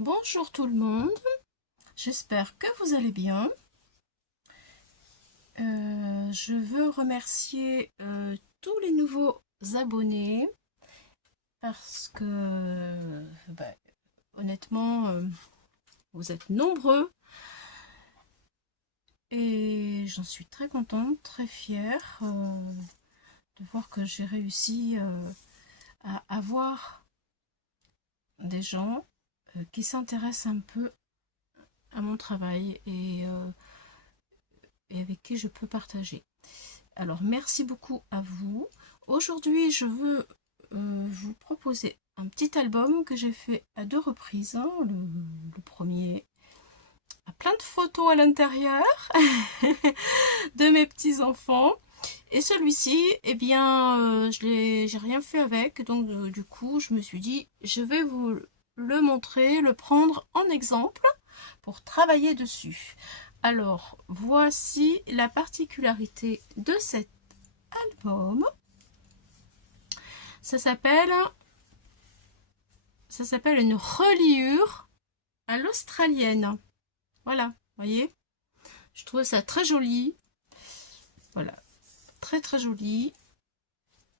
Bonjour tout le monde, j'espère que vous allez bien. Je veux remercier tous les nouveaux abonnés parce que honnêtement vous êtes nombreux et j'en suis très contente, très fière de voir que j'ai réussi à avoir des gens qui s'intéressent un peu à mon travail et avec qui je peux partager. Alors merci beaucoup à vous. Aujourd'hui je veux vous proposer un petit album que j'ai fait à 2 reprises. Le premier a plein de photos à l'intérieur de mes petits enfants. Et celui-ci, eh bien, j'ai rien fait avec, donc du coup, je me suis dit, je vais vous le montrer, le prendre en exemple pour travailler dessus. Alors, voici la particularité de cet album. Ça s'appelle une reliure à l'australienne. Voilà, voyez. Je trouve ça très joli. Voilà, très très joli.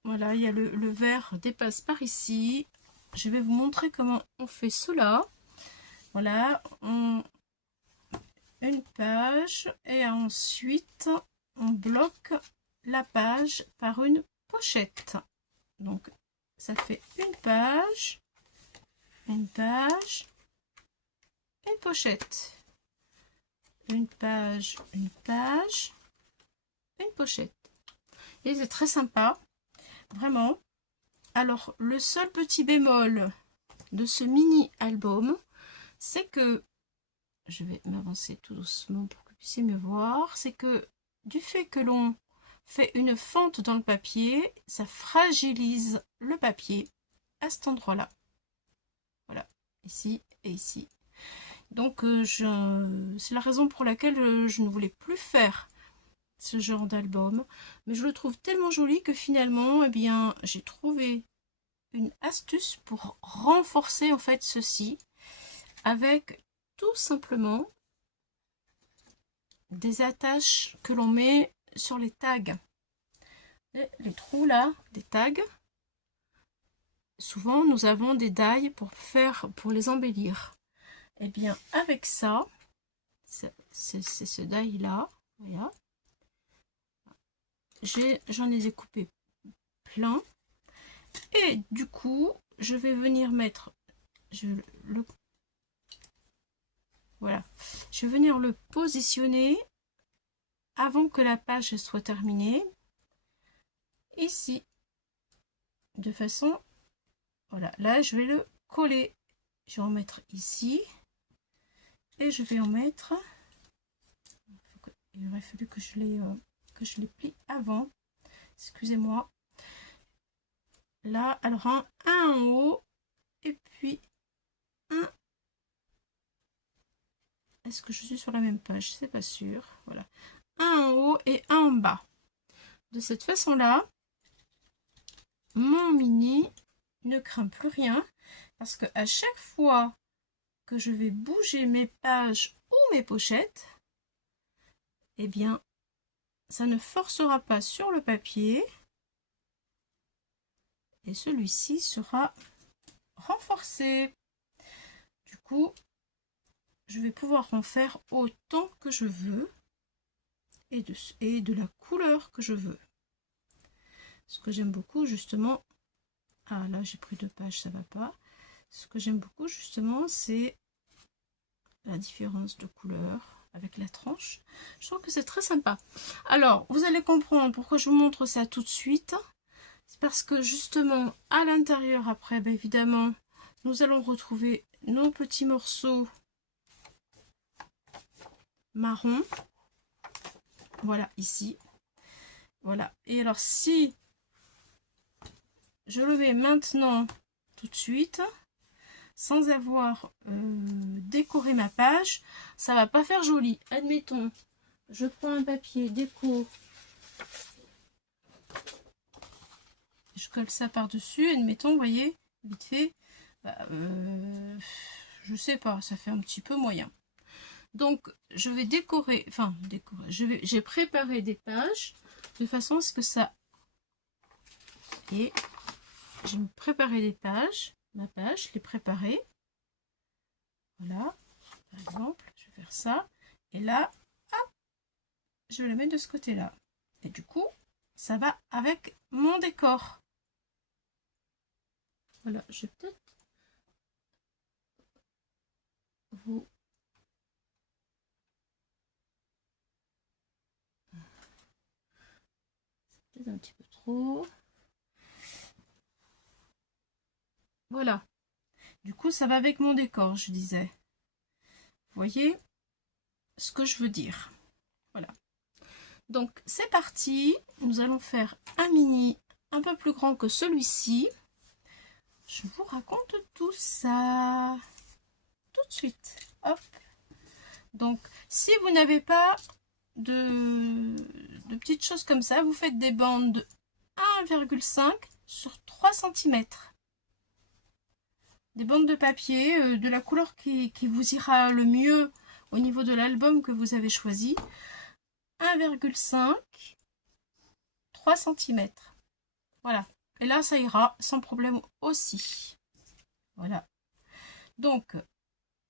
Voilà, il y a le verre dépasse par ici. Je vais vous montrer comment on fait cela. Voilà, une page et ensuite on bloque la page par une pochette. Donc ça fait une page, une pochette, une page, une pochette. Et c'est très sympa, vraiment. Alors le seul petit bémol de ce mini album, c'est que je vais m'avancer tout doucement pour que vous puissiez me voir, c'est que du fait que l'on fait une fente dans le papier, ça fragilise le papier à cet endroit-là. Voilà, ici et ici. Donc c'est la raison pour laquelle je ne voulais plus faire ce genre d'album. Mais je le trouve tellement joli que finalement, eh bien, j'ai trouvé une astuce pour renforcer en fait ceci avec tout simplement des attaches que l'on met sur les tags. Les trous là, des tags. Souvent, nous avons des die pour les embellir. Et bien, avec ça, c'est ce die là, voilà. J'en ai découpé plein. Et du coup, je vais venir mettre, voilà, je vais venir le positionner avant que la page soit terminée, ici, de façon, voilà, là je vais le coller, je vais en mettre ici, et je vais en mettre, il aurait fallu que je les plie avant, excusez-moi, là, alors un en haut, et puis un, est-ce que je suis sur la même page, c'est pas sûr, voilà, un en haut et un en bas. De cette façon-là, mon mini ne craint plus rien parce que à chaque fois que je vais bouger mes pages ou mes pochettes, eh bien, ça ne forcera pas sur le papier et celui-ci sera renforcé. Du coup, je vais pouvoir en faire autant que je veux et de la couleur que je veux. Ce que j'aime beaucoup justement, ah là j'ai pris 2 pages, ça va pas. Ce que j'aime beaucoup justement, c'est la différence de couleur avec la tranche. Je trouve que c'est très sympa. Alors, vous allez comprendre pourquoi je vous montre ça tout de suite. C'est parce que justement, à l'intérieur, après, ben évidemment, nous allons retrouver nos petits morceaux marron. Voilà, ici. Voilà. Et alors, si je le mets maintenant, tout de suite, sans avoir décoré ma page, ça va pas faire joli. Admettons, je prends un papier déco, je colle ça par dessus, admettons, vous voyez, vite fait, je sais pas, ça fait un petit peu moyen. Donc, je vais décorer, enfin, décorer, j'ai préparé des pages de façon à ce que ça... Et j'ai préparé des pages, ma page, je l'ai préparée. Voilà, par exemple, je vais faire ça. Et là, hop, je vais la mettre de ce côté-là. Et du coup, ça va avec mon décor. Voilà, je vais peut-être vous... C'est peut-être un petit peu trop. Voilà. Du coup, ça va avec mon décor, je disais. Vous voyez ce que je veux dire. Voilà. Donc, c'est parti. Nous allons faire un mini un peu plus grand que celui-ci. Je vous raconte tout ça tout de suite. Hop. Donc, si vous n'avez pas de petites choses comme ça, vous faites des bandes de 1,5 sur 3 cm. Des bandes de papier de la couleur qui vous ira le mieux au niveau de l'album que vous avez choisi. 1,5 3 cm. Voilà. Et là, ça ira sans problème aussi. Voilà. Donc,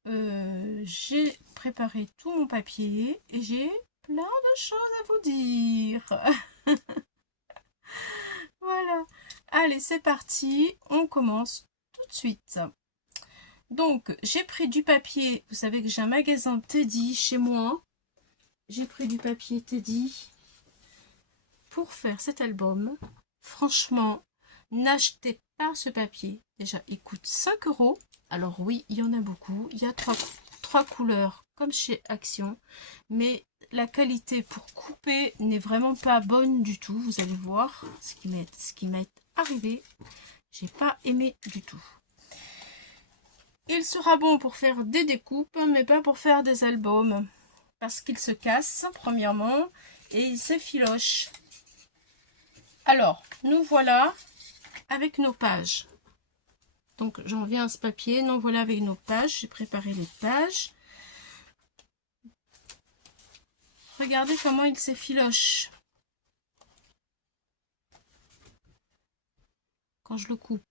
j'ai préparé tout mon papier et j'ai plein de choses à vous dire. Voilà. Allez, c'est parti. On commence tout de suite. Donc, j'ai pris du papier. Vous savez que j'ai un magasin Teddy chez moi. J'ai pris du papier Teddy pour faire cet album. Franchement, n'achetez pas ce papier. Déjà, il coûte 5 €. Alors oui, il y en a beaucoup. Il y a trois couleurs comme chez Action. Mais la qualité pour couper n'est vraiment pas bonne du tout. Vous allez voir ce qui m'est arrivé. J'ai pas aimé du tout. Il sera bon pour faire des découpes, mais pas pour faire des albums. Parce qu'il se casse, premièrement, et il s'effiloche. Alors, nous voilà avec nos pages. Donc, j'en viens à ce papier. Nous voilà avec nos pages. J'ai préparé les pages. Regardez comment il s'effiloche. Quand je le coupe.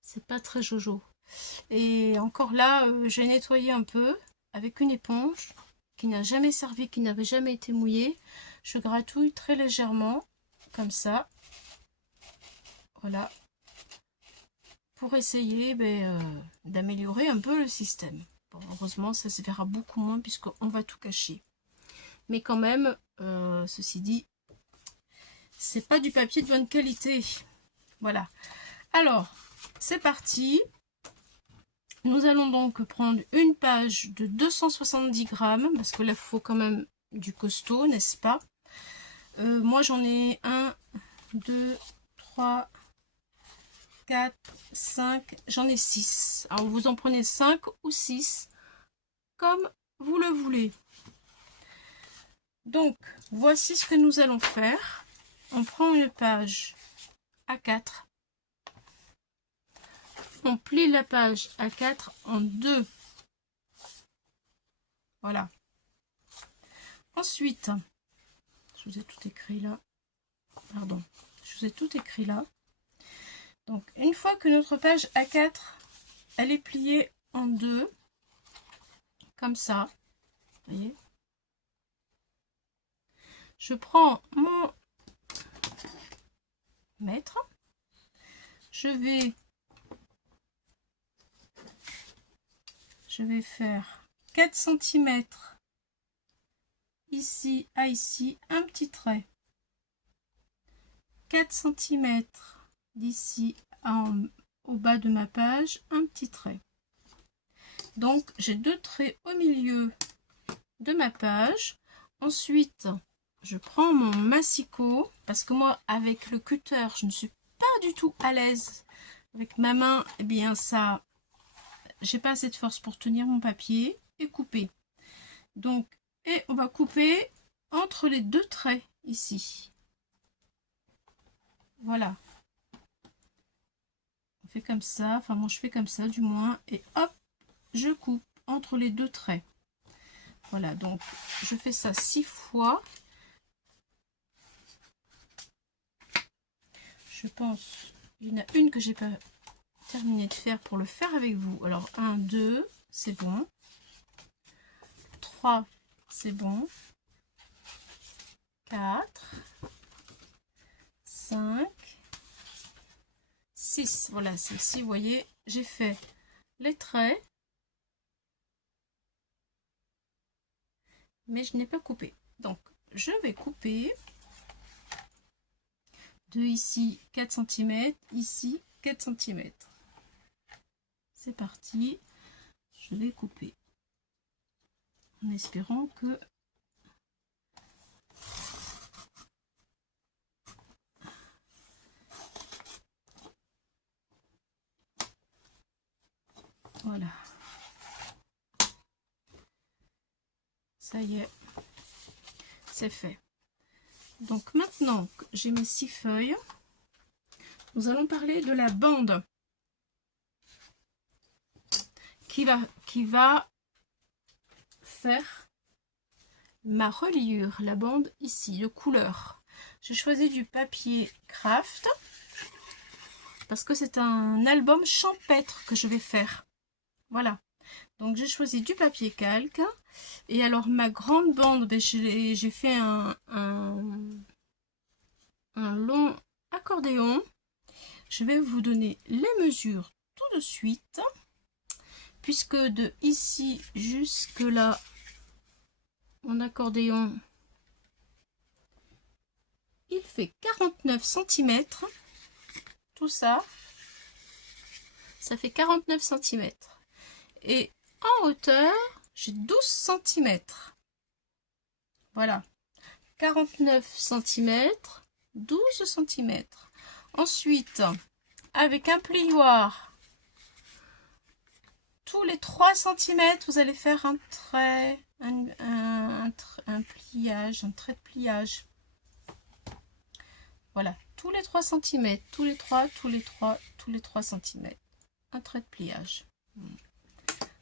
C'est pas très jojo. Et encore là, j'ai nettoyé un peu avec une éponge qui n'a jamais servi, qui n'avait jamais été mouillée. Je gratouille très légèrement, comme ça. Voilà. Pour essayer d'améliorer un peu le système. Bon, heureusement, ça se verra beaucoup moins puisqu'on va tout cacher. Mais quand même, ceci dit, c'est pas du papier de bonne qualité. Voilà. Alors, c'est parti. Nous allons donc prendre une page de 270 grammes, parce que là, il faut quand même du costaud, n'est-ce pas? Moi, j'en ai 1, 2, 3, 4, 5, j'en ai 6. Alors, vous en prenez 5 ou 6, comme vous le voulez. Donc, voici ce que nous allons faire. On prend une page A4. On plie la page A4 en deux. Voilà. Ensuite, je vous ai tout écrit là. Pardon, je vous ai tout écrit là. Donc, une fois que notre page A4, elle est pliée en deux, comme ça, vous voyez, je prends mon mètre, je vais faire 4 cm ici à ici, un petit trait. 4 cm d'ici au bas de ma page, un petit trait. Donc, j'ai 2 traits au milieu de ma page. Ensuite, je prends mon massicot, parce que moi, avec le cutter, je ne suis pas du tout à l'aise. Avec ma main, eh bien, ça, j'ai pas assez de force pour tenir mon papier et couper. Donc, et on va couper entre les 2 traits ici. Voilà. fais comme ça, enfin moi je fais comme ça du moins, et hop, je coupe entre les deux traits. Voilà, donc je fais ça 6 fois. Je pense, il y en a une que j'ai pas terminé de faire pour le faire avec vous. Alors 1, 2, c'est bon. 3, c'est bon. 4, 5, 6. Voilà, celle-ci, vous voyez, j'ai fait les traits, mais je n'ai pas coupé. Donc, je vais couper de ici 4 cm, ici 4 cm. C'est parti, je vais couper en espérant que voilà, ça y est, c'est fait. Donc maintenant que j'ai mes 6 feuilles, nous allons parler de la bande qui va faire ma reliure, la bande ici de couleur. J'ai choisi du papier craft parce que c'est un album champêtre que je vais faire. Voilà, donc j'ai choisi du papier calque. Et alors ma grande bande, ben, j'ai fait un long accordéon. Je vais vous donner les mesures tout de suite, puisque de ici jusque là, mon accordéon, il fait 49 cm. Tout ça, ça fait 49 cm. Et en hauteur, j'ai 12 cm. Voilà, 49 cm, 12 cm. Ensuite, avec un plioir, tous les 3 cm, vous allez faire un trait, un pliage, un trait de pliage. Voilà, tous les 3 cm, tous les 3 cm. Un trait de pliage.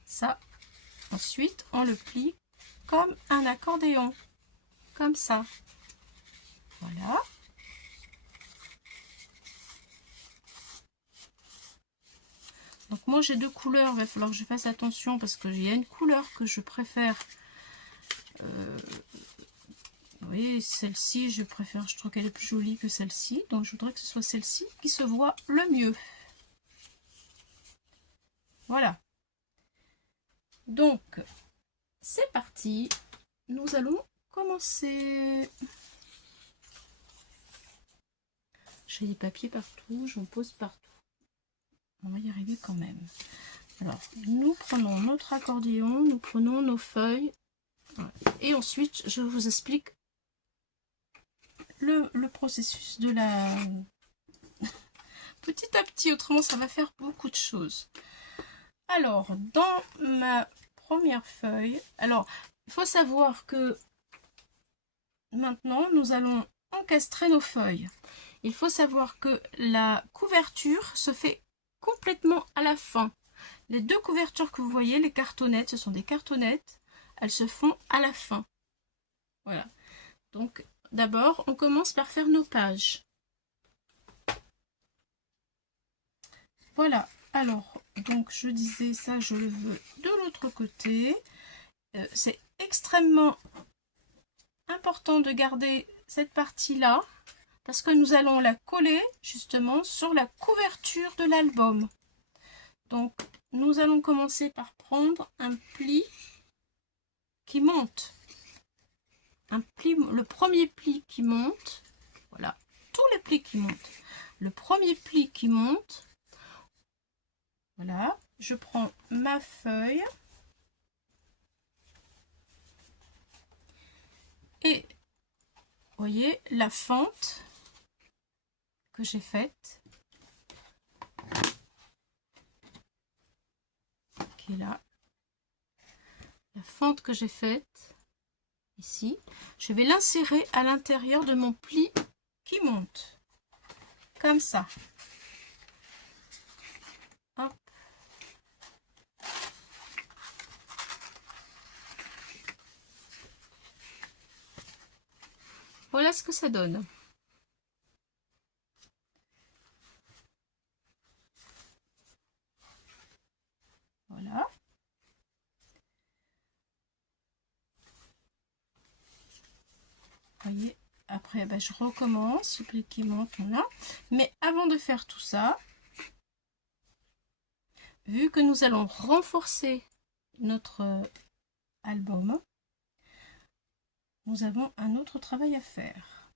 Ça, ensuite, on le plie comme un accordéon. Comme ça. Voilà. Donc moi j'ai deux couleurs, il va falloir que je fasse attention parce qu'il y a une couleur que je préfère. Oui, celle-ci, je préfère, je trouve qu'elle est plus jolie que celle-ci. Donc je voudrais que ce soit celle-ci qui se voit le mieux. Voilà. Donc, c'est parti. Nous allons commencer. J'ai des papiers partout, j'en pose partout. On va y arriver quand même. Alors, nous prenons notre accordéon, nous prenons nos feuilles. Et ensuite, je vous explique le processus de la... Petit à petit, autrement ça va faire beaucoup de choses. Alors, dans ma première feuille, alors, il faut savoir que maintenant, nous allons encastrer nos feuilles. Il faut savoir que la couverture se fait complètement à la fin. Les deux couvertures que vous voyez, les cartonnettes, ce sont des cartonnettes. Elles se font à la fin. Voilà. Donc, d'abord, on commence par faire nos pages. Voilà. Alors, donc, je disais ça, je le veux de l'autre côté. C'est extrêmement important de garder cette partie-là parce que nous allons la coller justement sur la couverture de l'album. Donc, nous allons commencer par prendre un pli qui monte. Un pli, le premier pli qui monte, voilà, tous les plis qui montent. Le premier pli qui monte, voilà, je prends ma feuille et vous voyez la fente que j'ai faite, qui est là, la fente que j'ai faite ici, je vais l'insérer à l'intérieur de mon pli qui monte, comme ça. voilà ce que ça donne. Voilà. Vous voyez, après ben, je recommence, le pli qui monte là. Mais avant de faire tout ça, vu que nous allons renforcer notre album, nous avons un autre travail à faire.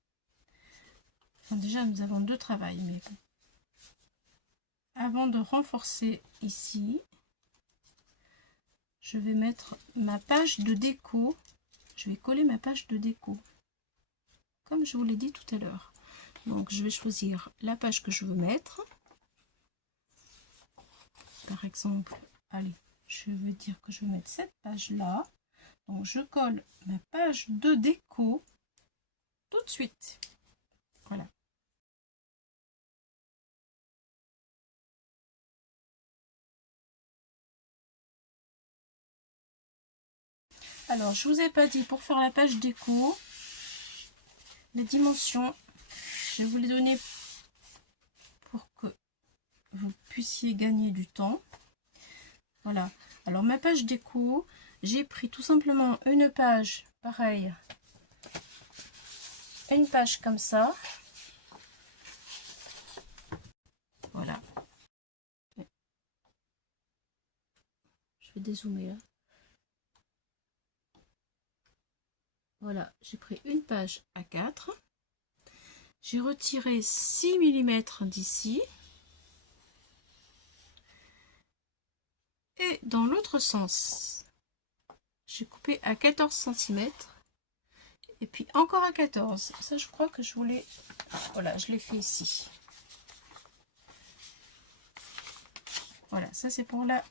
Enfin, déjà, nous avons deux travails, mais bon. Avant de renforcer ici, je vais mettre ma page de déco. Je vais coller ma page de déco, comme je vous l'ai dit tout à l'heure. Donc, je vais choisir la page que je veux mettre. Par exemple, allez, je vais dire que je vais mettre cette page-là. Donc, je colle ma page de déco tout de suite. Voilà. Alors, je vous ai pas dit pour faire la page déco, les dimensions, je vais vous les donner pour que vous puissiez gagner du temps. Voilà. Alors, ma page déco, j'ai pris tout simplement une page, pareil, une page comme ça. Voilà. Je vais dézoomer là. Voilà, j'ai pris une page A4. J'ai retiré 6 mm d'ici. Et dans l'autre sens, j'ai coupé à 14 cm. Et puis encore à 14. Ça, je crois que je voulais... Voilà, je l'ai fait ici. Voilà, ça c'est pour la...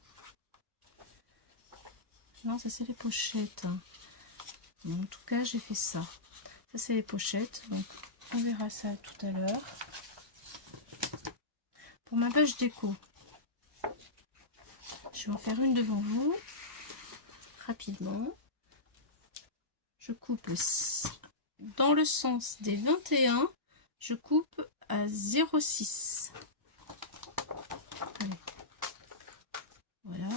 Non, ça c'est les pochettes. En tout cas, j'ai fait ça. Ça c'est les pochettes. Donc, on verra ça tout à l'heure. Pour ma page déco, je vais en faire une devant vous. Rapidement. Je coupe dans le sens des 21. Je coupe à 0,6. Voilà.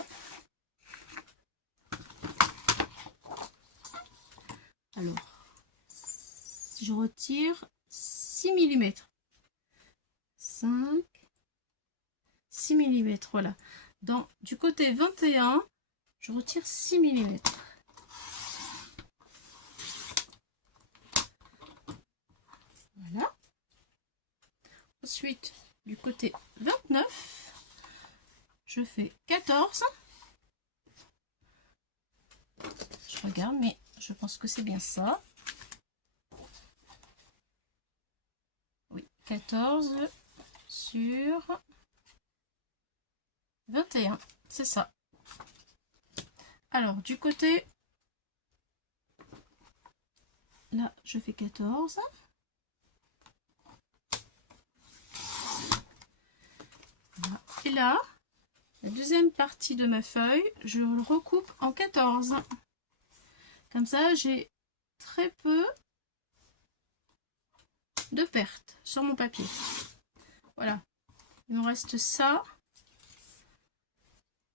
Alors, je retire 6 mm. 5, 6 mm, voilà. Du côté 21, je retire 6 mm. Voilà. Ensuite, du côté 29, je fais 14. Je regarde, mais je pense que c'est bien ça. Oui, 14 sur 21, c'est ça. Alors, du côté... Là, je fais 14. Voilà. Et là, la deuxième partie de ma feuille, je le recoupe en 14. Comme ça, j'ai très peu de pertes sur mon papier. Voilà. Il me reste ça.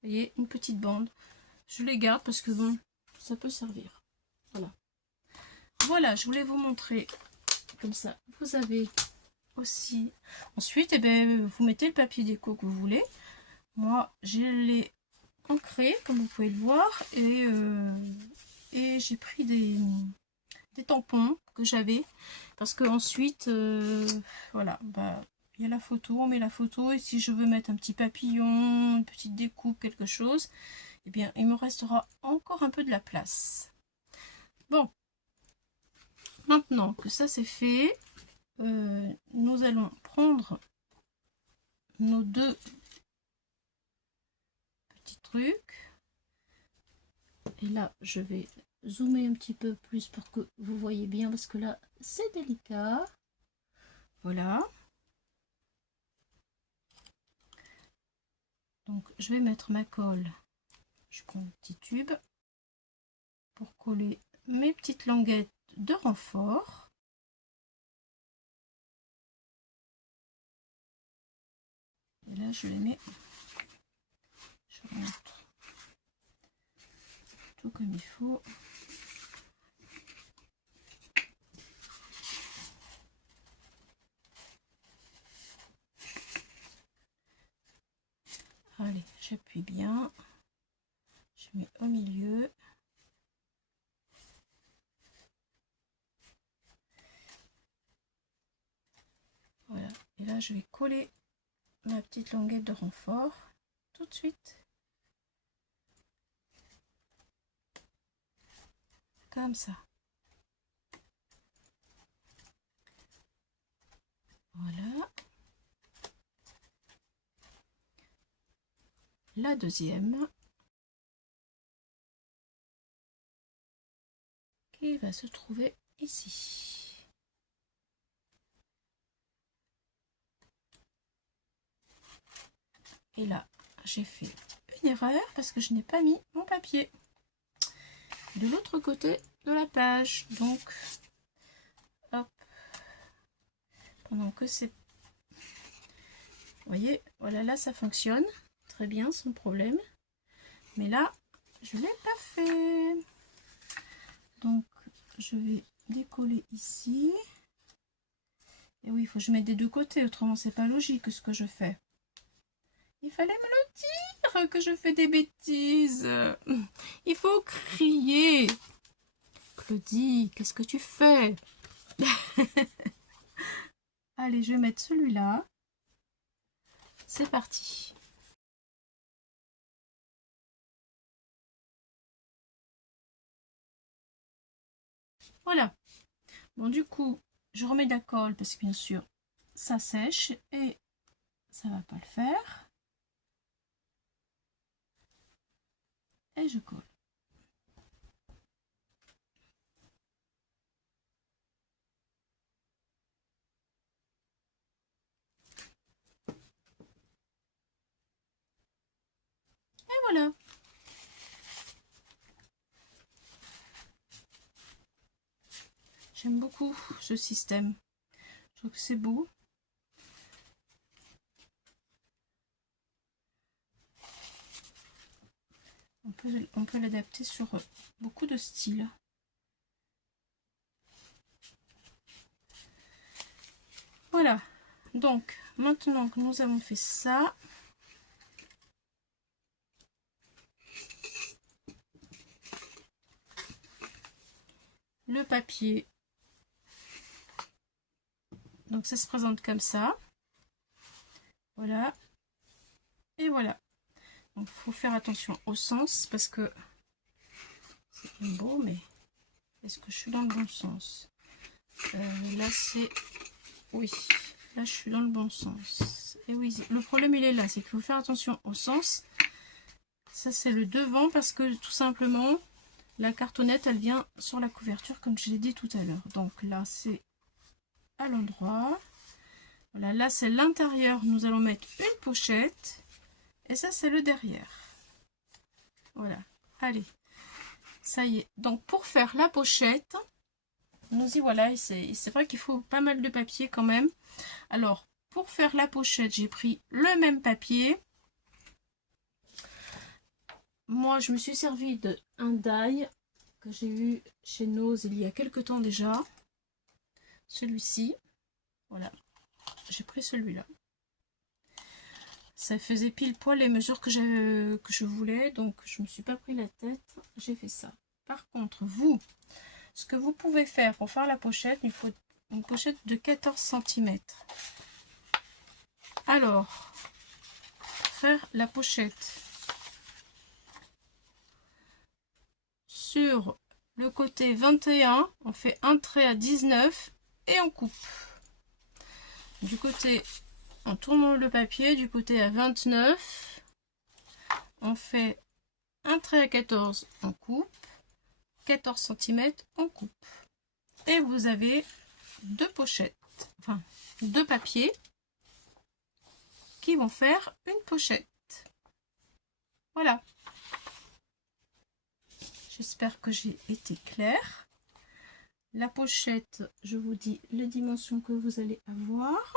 Vous voyez, une petite bande. Je les garde parce que bon, ça peut servir. Voilà. Voilà, je voulais vous montrer. Comme ça, vous avez aussi... Ensuite, eh bien, vous mettez le papier déco que vous voulez. Moi, je l'ai ancré, comme vous pouvez le voir. Et j'ai pris des tampons que j'avais. Parce que ensuite, voilà, bah, il y a la photo, on met la photo. Et si je veux mettre un petit papillon, une petite découpe, quelque chose, eh bien, il me restera encore un peu de la place. Bon. Maintenant que ça c'est fait, nous allons prendre nos deux petits trucs. Et là, je vais zoomer un petit peu plus pour que vous voyez bien, parce que là, c'est délicat. Voilà. Donc, je vais mettre ma colle. Je prends un petit tube pour coller mes petites languettes de renfort. Et là, je les mets, je remonte tout comme il faut. Allez, j'appuie bien. Je mets au milieu. Voilà. Et là, je vais coller ma petite languette de renfort tout de suite. Comme ça. Voilà. La deuxième. Qui va se trouver ici. Et là, j'ai fait une erreur parce que je n'ai pas mis mon papier de l'autre côté de la page. Donc, hop, pendant que c'est... Vous voyez, voilà, là, ça fonctionne très bien, sans problème. Mais là, je ne l'ai pas fait. Donc, je vais décoller ici. Et oui, il faut que je mette des deux côtés, autrement, c'est pas logique ce que je fais. Il fallait me le dire que je fais des bêtises. Il faut crier. Claudie, qu'est-ce que tu fais? Allez, je vais mettre celui-là. C'est parti. Voilà. Bon, du coup, je remets de la colle parce que bien sûr, ça sèche et ça va pas le faire. Et je colle. Et voilà. J'aime beaucoup ce système. Je trouve que c'est beau. On peut l'adapter sur beaucoup de styles. Voilà. Donc, maintenant que nous avons fait ça, le papier, donc ça se présente comme ça. Voilà. Et voilà. Donc, il faut faire attention au sens parce que c'est beau, mais est-ce que je suis dans le bon sens? Là, c'est... Oui, là, je suis dans le bon sens. Et oui, le problème, il est là. C'est qu'il faut faire attention au sens. Ça, c'est le devant parce que, tout simplement, la cartonnette, elle vient sur la couverture, comme je l'ai dit tout à l'heure. Donc, là, c'est à l'endroit. Voilà, là, c'est l'intérieur. Nous allons mettre une pochette. Et ça, c'est le derrière. Voilà. Allez. Ça y est. Donc, pour faire la pochette... Nous y voilà, et c'est vrai qu'il faut pas mal de papier quand même. Alors, pour faire la pochette, j'ai pris le même papier. Moi, je me suis servi d'un die que j'ai eu chez Nose il y a quelques temps déjà. Celui-ci. Voilà. J'ai pris celui-là. Ça faisait pile poil les mesures que je voulais, donc je me suis pas pris la tête. J'ai fait ça. Par contre, vous... Ce que vous pouvez faire pour faire la pochette, il faut une pochette de 14 cm. Alors, pour faire la pochette, sur le côté 21, on fait un trait à 19 et on coupe. Du côté, on tourne le papier, du côté à 29, on fait un trait à 14, on coupe. 14 cm, on coupe. Et vous avez deux pochettes, enfin deux papiers qui vont faire une pochette. Voilà. J'espère que j'ai été claire. La pochette, je vous dis les dimensions que vous allez avoir.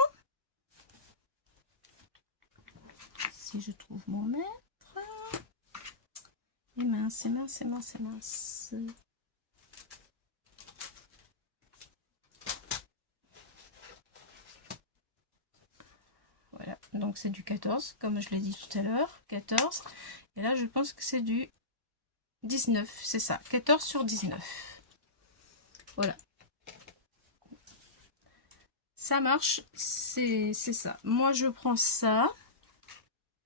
si je trouve mon mètre. Et mince, et mince, et mince, et mince. Voilà, donc c'est du 14, comme je l'ai dit tout à l'heure, 14. Et là, je pense que c'est du 19, c'est ça, 14 sur 19. Voilà. Ça marche, c'est ça. Moi, je prends ça,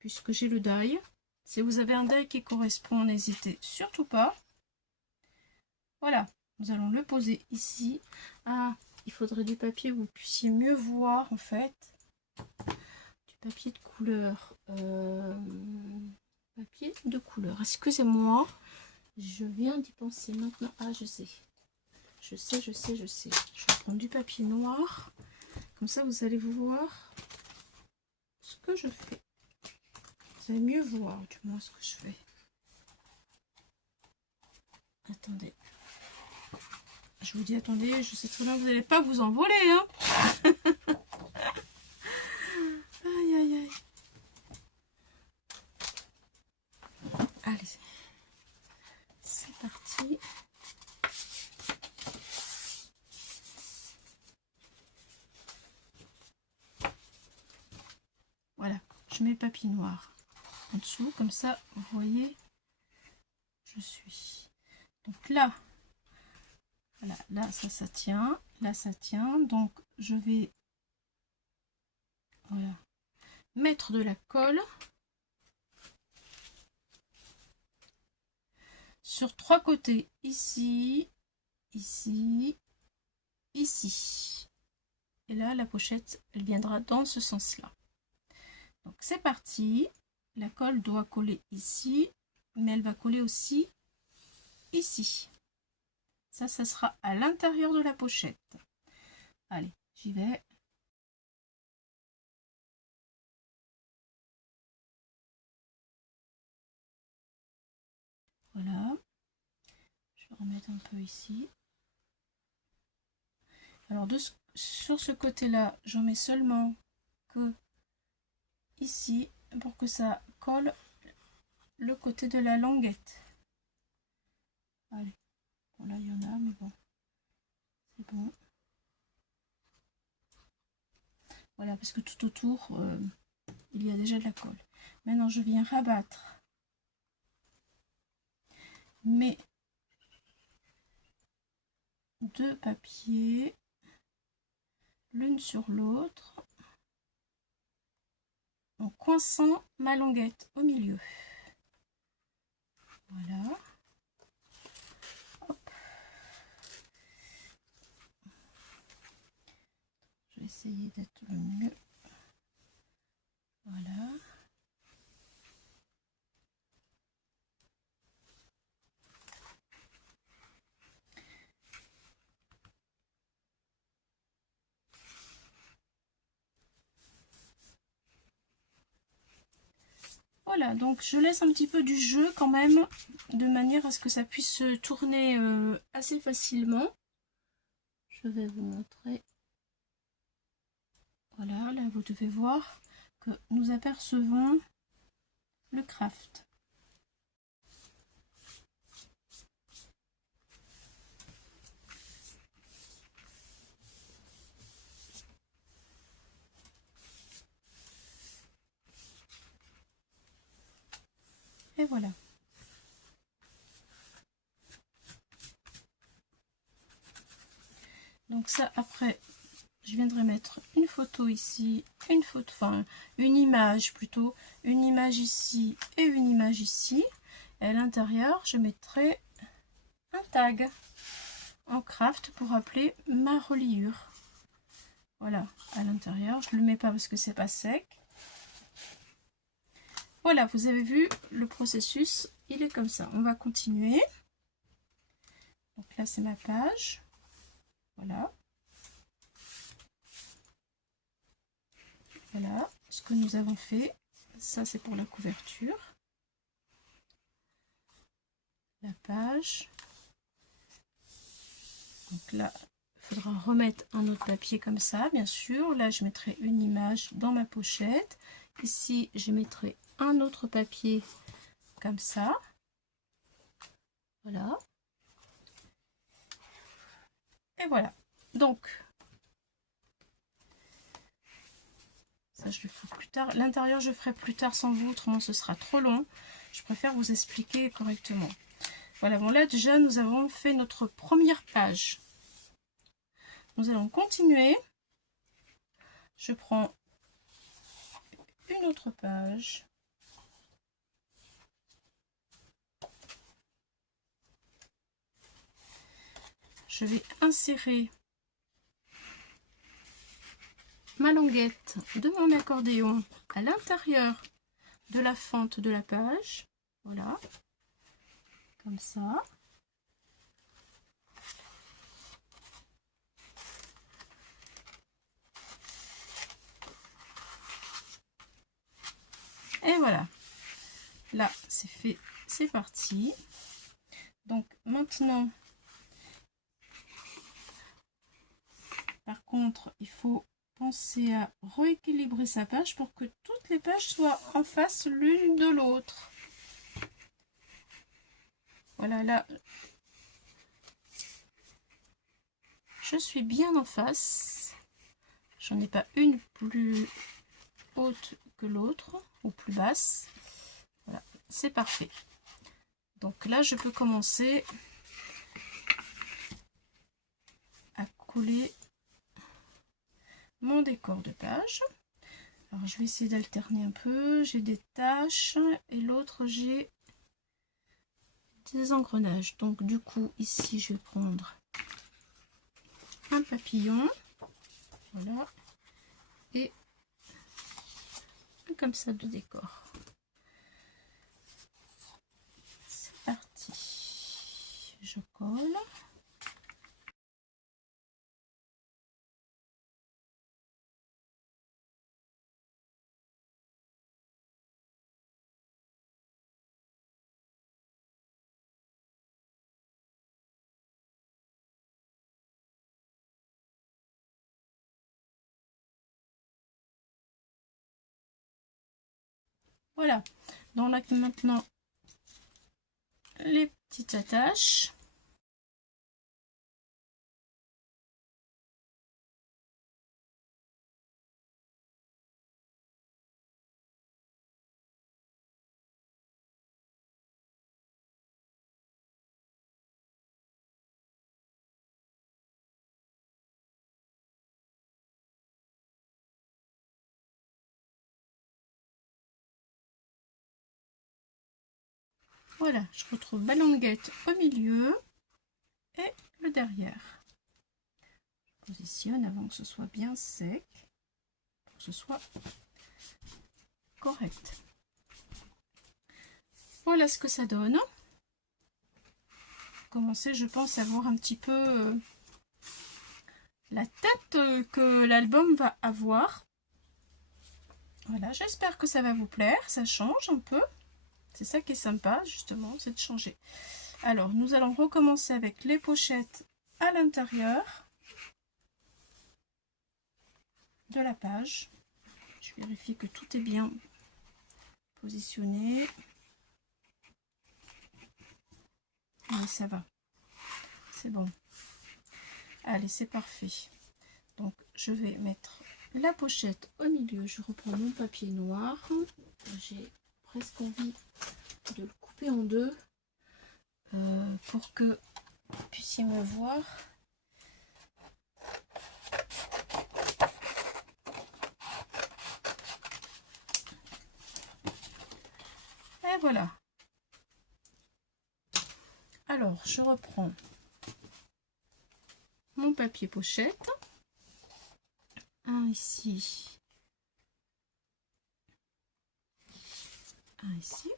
puisque j'ai le die. Si vous avez un die qui correspond, n'hésitez surtout pas. Voilà, nous allons le poser ici. Ah, il faudrait du papier où vous puissiez mieux voir, en fait. Du papier de couleur. Papier de couleur. Excusez-moi, je viens d'y penser maintenant. Ah, je sais. Je sais. Je vais prendre du papier noir. Comme ça, vous allez voir ce que je fais. Vous allez mieux voir, du moins, ce que je fais. Attendez. Je vous dis, attendez, je sais très bien que vous n'allez pas vous envoler, hein. Aïe, aïe, aïe. Allez. C'est parti. Voilà, je mets papier noir en dessous, comme ça, vous voyez, je suis. Donc là, voilà, là, ça tient, là, ça tient. Donc, je vais, voilà, mettre de la colle sur 3 côtés, ici, ici, ici. Et là, la pochette, elle viendra dans ce sens-là. Donc, c'est parti. La colle doit coller ici, mais elle va coller aussi ici. Ça sera à l'intérieur de la pochette. Allez, j'y vais. Voilà. Je vais remettre un peu ici. Alors, sur ce côté-là, j'en mets seulement que ici pour que ça colle le côté de la languette. Allez. Bon, là, il y en a, mais bon. C'est bon. Voilà, parce que tout autour, il y a déjà de la colle. Maintenant, je viens rabattre mes 2 papiers l'une sur l'autre en coinçant ma languette au milieu. Voilà. Hop. Je vais essayer d'être le mieux. Voilà. Voilà, donc je laisse un petit peu du jeu quand même, de manière à ce que ça puisse se tourner assez facilement. Je vais vous montrer. Voilà, là vous devez voir que nous apercevons le craft. Et voilà. Donc ça, après, je viendrai mettre une photo ici, une photo, enfin une image plutôt, une image ici et une image ici. Et à l'intérieur, je mettrai un tag en craft pour rappeler ma reliure. Voilà, à l'intérieur, je ne le mets pas parce que c'est pas sec. Voilà, vous avez vu le processus, il est comme ça. On va continuer. Donc là, c'est ma page. Voilà. Voilà ce que nous avons fait. Ça, c'est pour la couverture. La page. Donc là, il faudra remettre un autre papier comme ça, bien sûr. Là, je mettrai une image dans ma pochette. Ici, je mettrai un autre papier comme ça. Voilà. Et voilà. Donc, ça je le ferai plus tard. L'intérieur je ferai plus tard sans vous, autrement ce sera trop long. Je préfère vous expliquer correctement. Voilà, bon là déjà nous avons fait notre première page. Nous allons continuer. Je prends une autre page. Je vais insérer ma languette de mon accordéon à l'intérieur de la fente de la page. Voilà, comme ça. Et voilà, là c'est fait, c'est parti. Donc maintenant, par contre, il faut penser à rééquilibrer sa page pour que toutes les pages soient en face l'une de l'autre. Voilà, là, je suis bien en face. J'en ai pas une plus haute que l'autre ou plus basse. Voilà, c'est parfait. Donc là, je peux commencer à coller mon décor de page. Alors, je vais essayer d'alterner un peu. J'ai des taches et l'autre, j'ai des engrenages. Donc, du coup, ici, je vais prendre un papillon. Voilà. Et comme ça de décor. C'est parti. Je colle. Voilà. Donc là maintenant les petites attaches. Voilà, je retrouve ma languette au milieu et le derrière. Je positionne avant que ce soit bien sec, pour que ce soit correct. Voilà ce que ça donne. Commencer, je pense, à voir un petit peu la tête que l'album va avoir. Voilà, j'espère que ça va vous plaire, ça change un peu. C'est ça qui est sympa, justement, c'est de changer. Alors, nous allons recommencer avec les pochettes à l'intérieur de la page. Je vérifie que tout est bien positionné. Oui, ça va. C'est bon. Allez, c'est parfait. Donc, je vais mettre la pochette au milieu. Je reprends mon papier noir. J'ai presque envie de le couper en deux pour que vous puissiez me voir. Et voilà. Alors, je reprends mon papier pochette. Un ici. Un ici.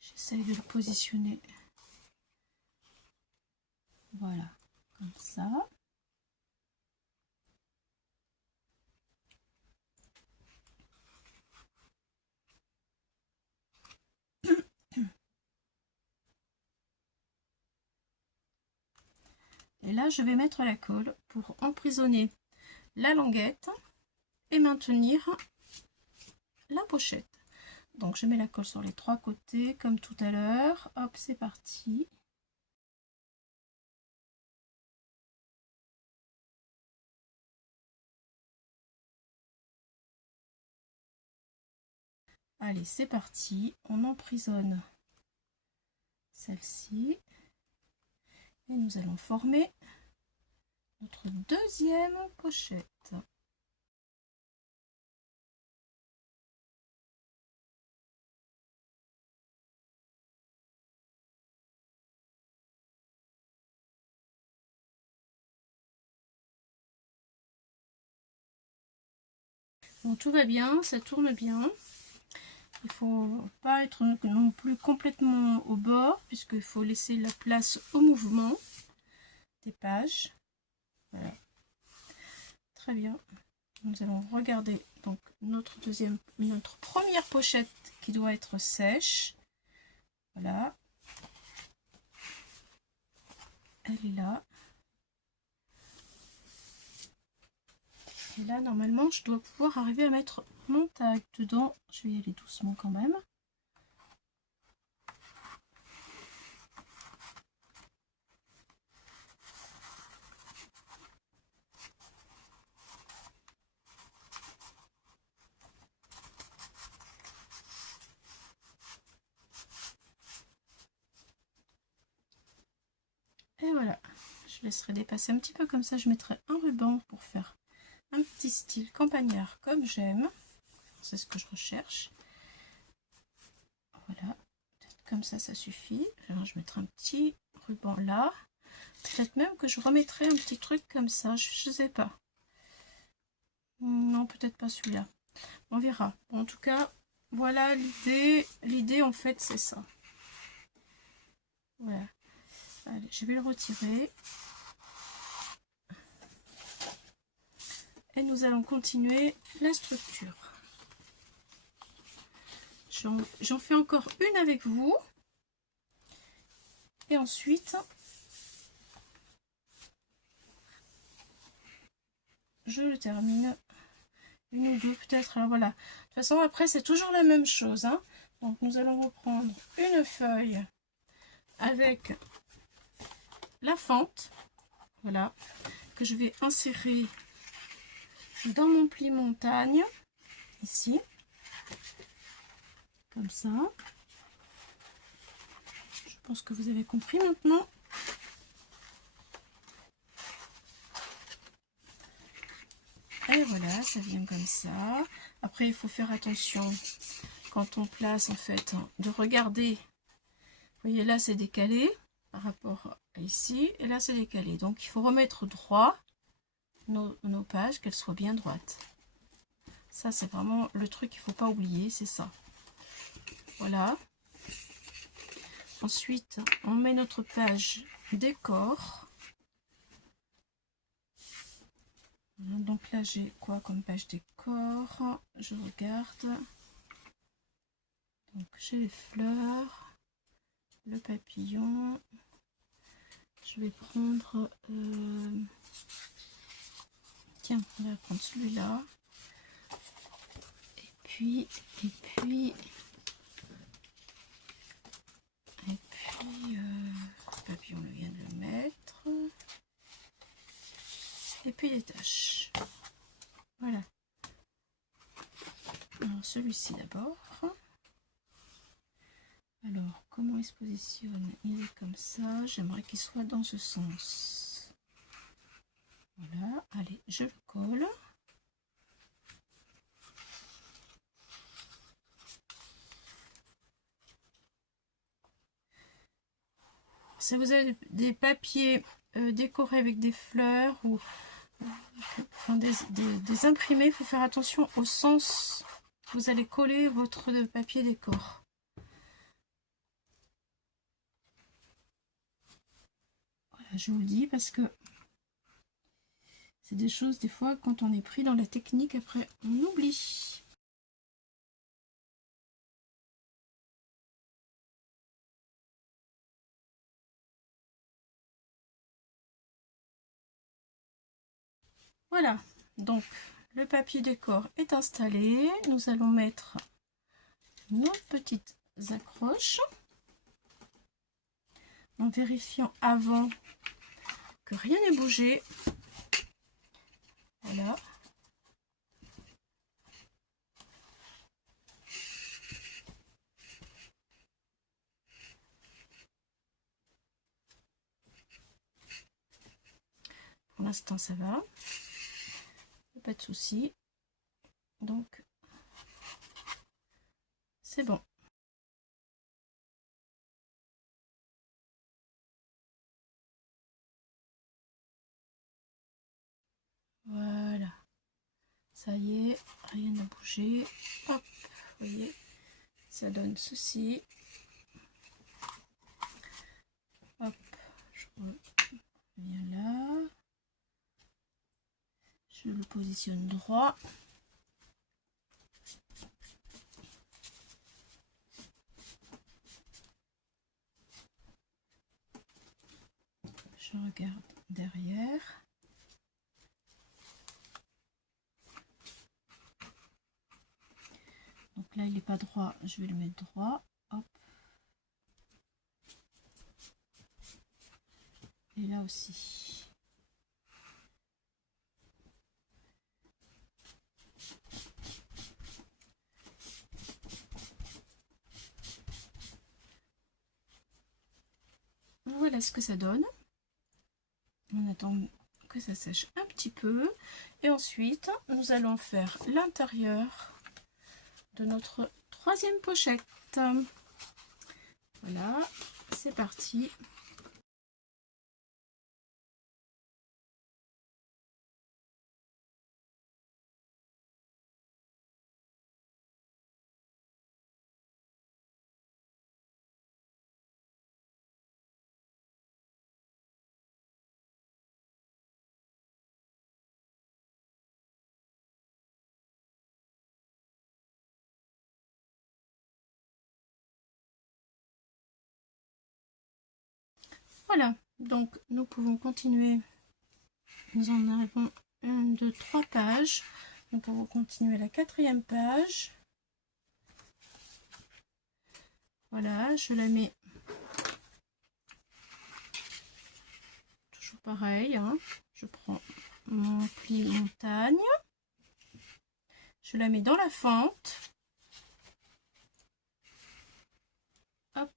J'essaye de le positionner. Voilà, comme ça. Et là, je vais mettre la colle pour emprisonner la languette et maintenir la pochette. Donc je mets la colle sur les 3 côtés comme tout à l'heure. Hop, c'est parti. Allez, c'est parti. On emprisonne celle-ci. Et nous allons former notre deuxième pochette. Bon, tout va bien, ça tourne bien. Il ne faut pas être non plus complètement au bord, puisqu'il faut laisser la place au mouvement des pages. Voilà. Très bien. Nous allons regarder donc notre première pochette qui doit être sèche. Voilà. Elle est là. Et là, normalement, je dois pouvoir arriver à mettre mon tag dedans. Je vais y aller doucement quand même. Et voilà. Je laisserai dépasser un petit peu comme ça. Je mettrai un ruban pour faire un petit style campagnard comme j'aime. C'est ce que je recherche. Voilà. Comme ça suffit. Alors, je mettrai un petit ruban là. Peut-être même que je remettrai un petit truc comme ça. Je sais pas. Non, peut-être pas celui-là. On verra. Bon, en tout cas, voilà l'idée. L'idée, en fait, c'est ça. Voilà. Allez, je vais le retirer. Et nous allons continuer la structure. J'en fais encore une avec vous. Et ensuite, je le termine. Une ou deux peut-être. Alors voilà. De toute façon, après, c'est toujours la même chose. Hein. Donc, nous allons reprendre une feuille avec la fente. Voilà. Que je vais insérer dans mon pli montagne. Ici. Comme ça. Je pense que vous avez compris maintenant. Et voilà, ça vient comme ça. Après, il faut faire attention quand on place, en fait, de regarder. Vous voyez, là, c'est décalé par rapport à ici. Et là, c'est décalé. Donc, il faut remettre droit nos pages, qu'elles soient bien droites. Ça, c'est vraiment le truc qu'il ne faut pas oublier, c'est ça. Voilà. Ensuite, on met notre page décor. Donc là, j'ai quoi comme page décor? Je regarde. Donc, j'ai les fleurs, le papillon. Je vais prendre... Tiens, on va prendre celui-là. Et puis... papillon, on vient de le mettre. Et puis les taches. Voilà. Alors celui-ci d'abord. Alors, comment il se positionne? Il est comme ça. J'aimerais qu'il soit dans ce sens. Voilà. Allez, je le colle. Si vous avez des papiers décorés avec des fleurs ou enfin, des imprimés, il faut faire attention au sens que vous allez coller votre papier décor. Voilà, je vous le dis parce que c'est des choses, des fois, quand on est pris dans la technique, après, on oublie. Voilà, donc le papier décor est installé. Nous allons mettre nos petites accroches en vérifiant avant que rien n'ait bougé. Voilà. Pour l'instant, ça va. Pas de souci. Donc, c'est bon. Voilà. Ça y est, rien n'a bougé. Hop, vous voyez, ça donne ceci. Hop, je reviens là. Je le positionne droit. Je regarde derrière. Donc là, il n'est pas droit, je vais le mettre droit. Hop. Et là aussi. Voilà ce que ça donne. On attend que ça sèche un petit peu. Et ensuite, nous allons faire l'intérieur de notre troisième pochette. Voilà, c'est parti. Voilà, donc nous pouvons continuer. Nous en avons 1, 2, 3 pages. Nous pouvons continuer la 4e page. Voilà, je la mets toujours pareil. Hein. Je prends mon pli montagne. Je la mets dans la fente. Hop.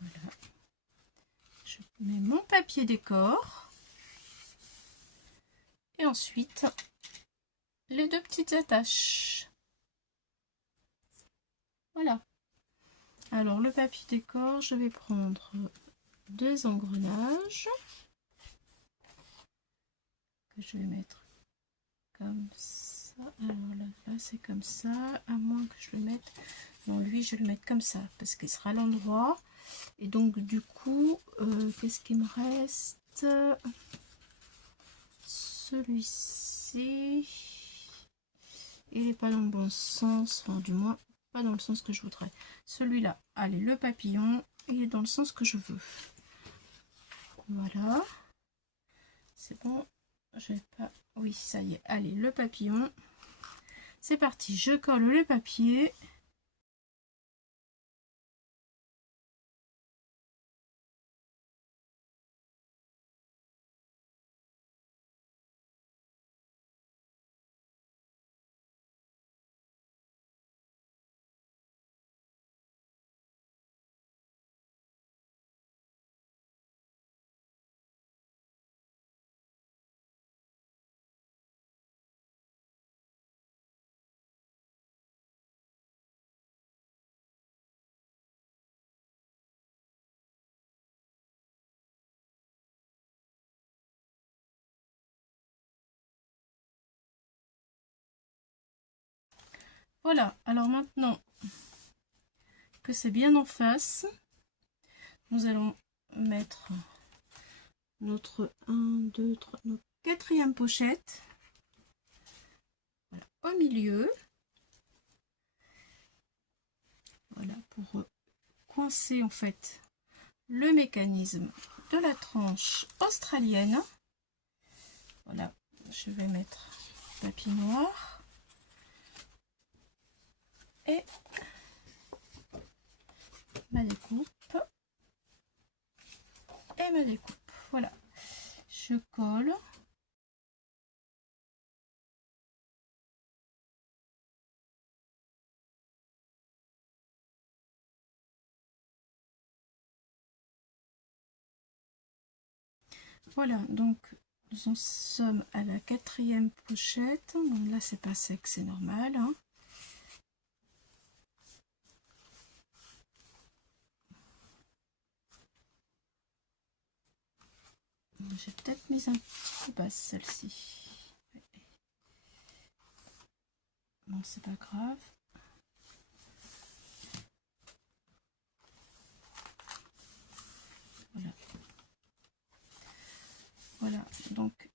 Voilà. Je mets mon papier décor. Et ensuite, les 2 petites attaches. Voilà. Alors, le papier décor, je vais prendre 2 engrenages. Que je vais mettre comme ça. Alors là, c'est comme ça. À moins que je le mette... Non, lui, je vais le mettre comme ça. Parce qu'il sera à l'endroit. Et donc, du coup, qu'est-ce qu'il me reste? Celui-ci, il n'est pas dans le bon sens, enfin du moins pas dans le sens que je voudrais. Celui-là, allez, le papillon, il est dans le sens que je veux. Voilà, c'est bon. Je vais pas, oui, ça y est. Allez, le papillon, c'est parti. Je colle le papier. Voilà, alors maintenant que c'est bien en face, nous allons mettre notre 1, 2, 3, notre 4e pochette. Voilà, au milieu. Voilà, pour coincer en fait le mécanisme de la tranche australienne. Voilà, je vais mettre papier noir et ma découpe et ma découpe. Voilà, je colle. Voilà, donc nous en sommes à la 4e pochette. Bon, là c'est pas sec, c'est normal, hein. J'ai peut-être mis un petit peu basse celle-ci. Bon, c'est pas grave. Voilà. Voilà, donc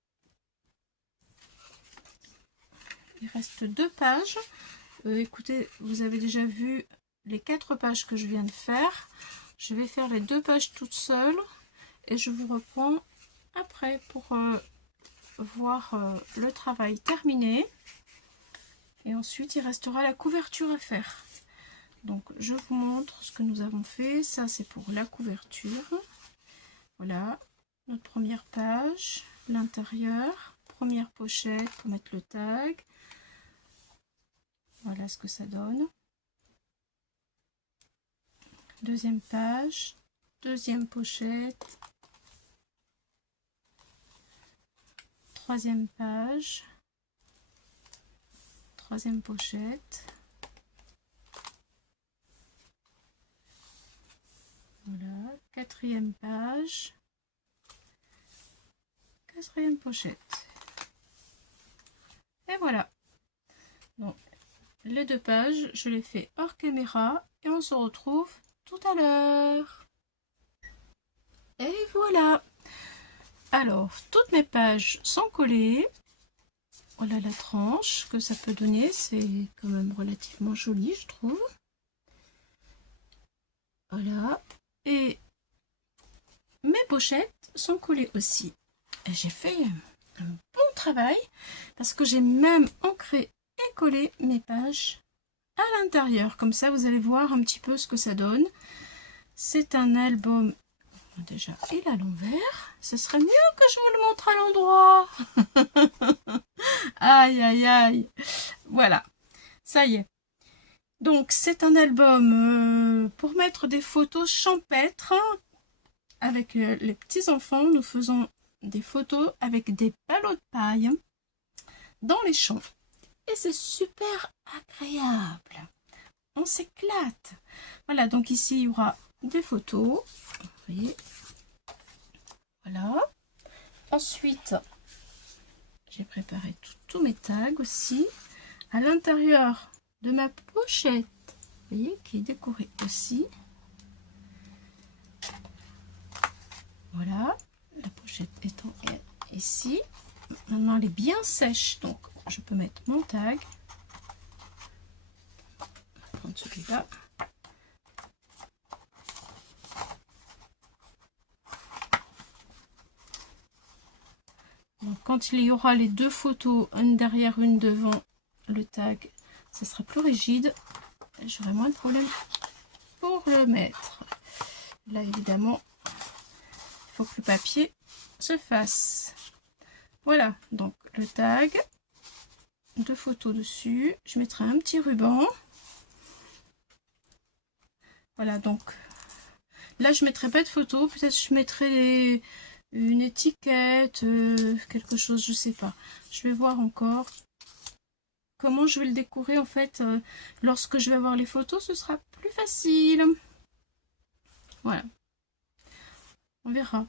il reste 2 pages. Écoutez, vous avez déjà vu les 4 pages que je viens de faire. Je vais faire les 2 pages toutes seules et je vous reprends après pour voir le travail terminé. Et ensuite, il restera la couverture à faire. Donc, je vous montre ce que nous avons fait. Ça, c'est pour la couverture. Voilà, notre première page, l'intérieur, première pochette pour mettre le tag. Voilà ce que ça donne. Deuxième page, deuxième pochette, troisième page, troisième pochette. Voilà, quatrième page, quatrième pochette. Et voilà. Donc, les 2 pages, je les fais hors caméra et on se retrouve tout à l'heure. Et voilà. Alors, toutes mes pages sont collées. Voilà la tranche que ça peut donner. C'est quand même relativement joli, je trouve. Voilà. Et mes pochettes sont collées aussi. Et j'ai fait un bon travail parce que j'ai même ancré et collé mes pages à l'intérieur. Comme ça, vous allez voir un petit peu ce que ça donne. C'est un album. Déjà, il est à l'envers. Ce serait mieux que je vous le montre à l'endroit. Aïe, aïe, aïe. Voilà, ça y est. Donc, c'est un album pour mettre des photos champêtres. Avec les petits-enfants, nous faisons des photos avec des ballots de paille dans les champs. Et c'est super agréable. On s'éclate. Voilà, donc ici, il y aura des photos. Vous voyez. Voilà. Ensuite, j'ai préparé tous mes tags aussi. À l'intérieur de ma pochette, vous voyez, qui est décorée aussi. Voilà, la pochette étant ici. Maintenant, elle est bien sèche, donc je peux mettre mon tag. Je vais prendre celui-là. Donc, quand il y aura les 2 photos, une derrière, une devant le tag, ça sera plus rigide. J'aurai moins de problème pour le mettre. Là, évidemment, il faut que le papier se fasse. Voilà, donc le tag, 2 photos dessus. Je mettrai un petit ruban. Voilà, donc là, je ne mettrai pas de photo. Peut-être je mettrai une étiquette, quelque chose, je sais pas. Je vais voir encore comment je vais le décorer. En fait, lorsque je vais avoir les photos, ce sera plus facile. Voilà, on verra.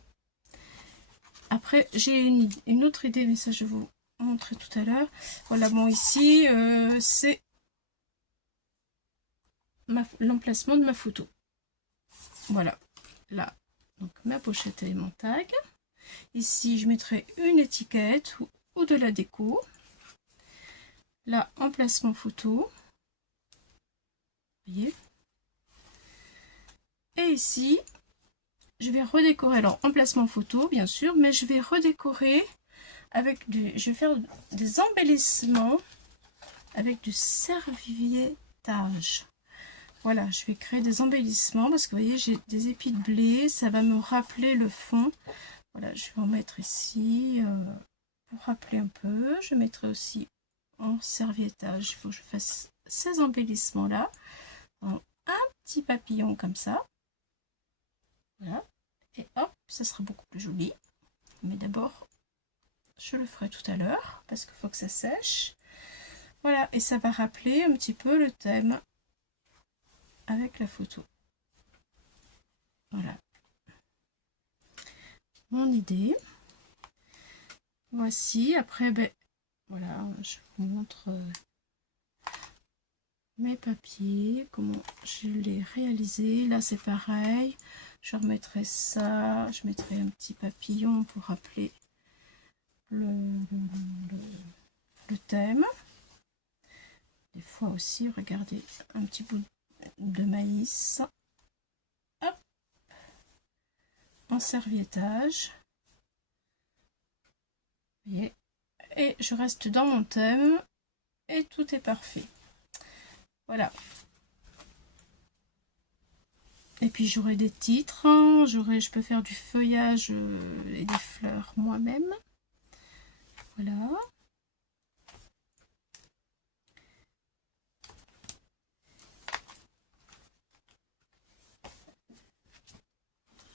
Après, j'ai une autre idée, mais ça, je vais vous montrer tout à l'heure. Voilà, bon, ici, c'est l'emplacement de ma photo. Voilà, là, donc ma pochette et mon tag. Ici, je mettrai une étiquette ou de la déco. Là, emplacement photo. Vous voyez. Et ici, je vais redécorer, alors emplacement photo bien sûr, mais je vais redécorer avec je vais faire des embellissements avec du serviettage. Voilà, je vais créer des embellissements parce que vous voyez, j'ai des épis de blé, ça va me rappeler le fond. Voilà, je vais en mettre ici pour rappeler un peu. Je mettrai aussi en serviettage, il faut que je fasse ces embellissements là, un petit papillon comme ça. Voilà, et hop, ça sera beaucoup plus joli. Mais d'abord, je le ferai tout à l'heure parce qu'il faut que ça sèche. Voilà, et ça va rappeler un petit peu le thème avec la photo. Voilà mon idée. Voici, après, ben, voilà, je vous montre mes papiers, comment je l'ai réalisé. Là, c'est pareil. Je remettrai ça, je mettrai un petit papillon pour rappeler le thème. Des fois aussi, regardez, un petit bout de maïs. Hop, en serviettage. Vous voyez, et je reste dans mon thème et tout est parfait. Voilà. Et puis j'aurai des titres, hein. Je peux faire du feuillage et des fleurs moi-même. Voilà.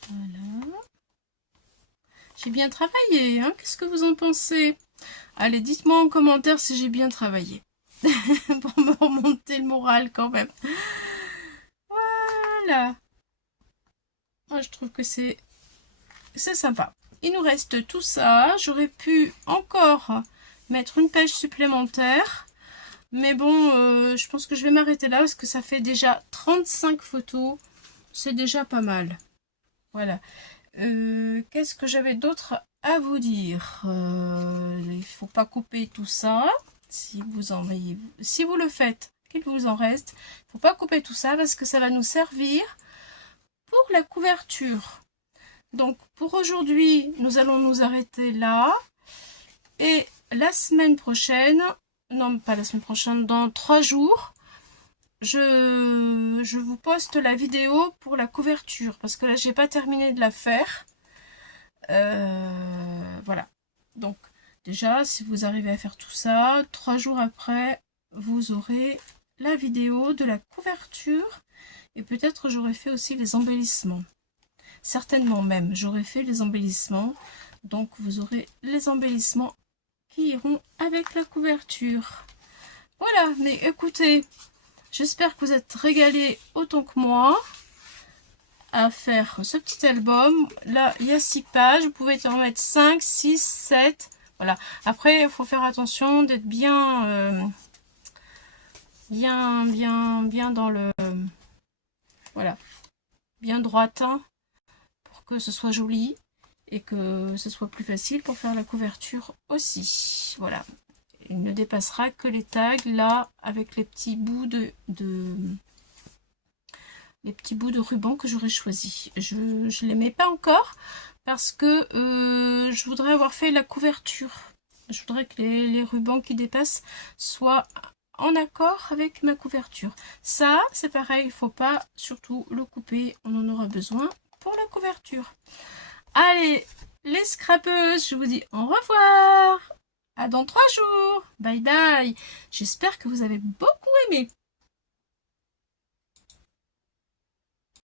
Voilà. J'ai bien travaillé, hein. Qu'est-ce que vous en pensez? Allez, dites-moi en commentaire si j'ai bien travaillé. Pour me remonter le moral quand même. Voilà. Moi, je trouve que c'est sympa. Il nous reste tout ça. J'aurais pu encore mettre une page supplémentaire. Mais bon, je pense que je vais m'arrêter là parce que ça fait déjà 35 photos. C'est déjà pas mal. Voilà. Qu'est-ce que j'avais d'autre à vous dire? Il ne faut pas couper tout ça. Si vous le faites, qu'il vous en reste. Il ne faut pas couper tout ça parce que ça va nous servir pour la couverture. Donc pour aujourd'hui, nous allons nous arrêter là. Et la semaine prochaine, non pas la semaine prochaine, dans 3 jours, je vous poste la vidéo pour la couverture. Parce que là, j'ai pas terminé de la faire. Voilà. Donc déjà, si vous arrivez à faire tout ça, 3 jours après, vous aurez la vidéo de la couverture. Et peut-être j'aurai fait aussi les embellissements. Certainement même, j'aurai fait les embellissements. Donc vous aurez les embellissements qui iront avec la couverture. Voilà, mais écoutez, j'espère que vous êtes régalés autant que moi à faire ce petit album. Là, il y a 6 pages. Vous pouvez en mettre 5, 6, 7. Voilà. Après, il faut faire attention d'être bien, bien dans le... voilà. Bien droitin pour que ce soit joli et que ce soit plus facile pour faire la couverture aussi. Voilà. Il ne dépassera que les tags là avec les petits bouts de ruban que j'aurais choisi. Je ne les mets pas encore parce que je voudrais avoir fait la couverture. Je voudrais que les rubans qui dépassent soient en accord avec ma couverture. Ça, c'est pareil, il ne faut pas surtout le couper. On en aura besoin pour la couverture. Allez, les scrapeuses, je vous dis au revoir. À dans 3 jours. Bye bye. J'espère que vous avez beaucoup aimé.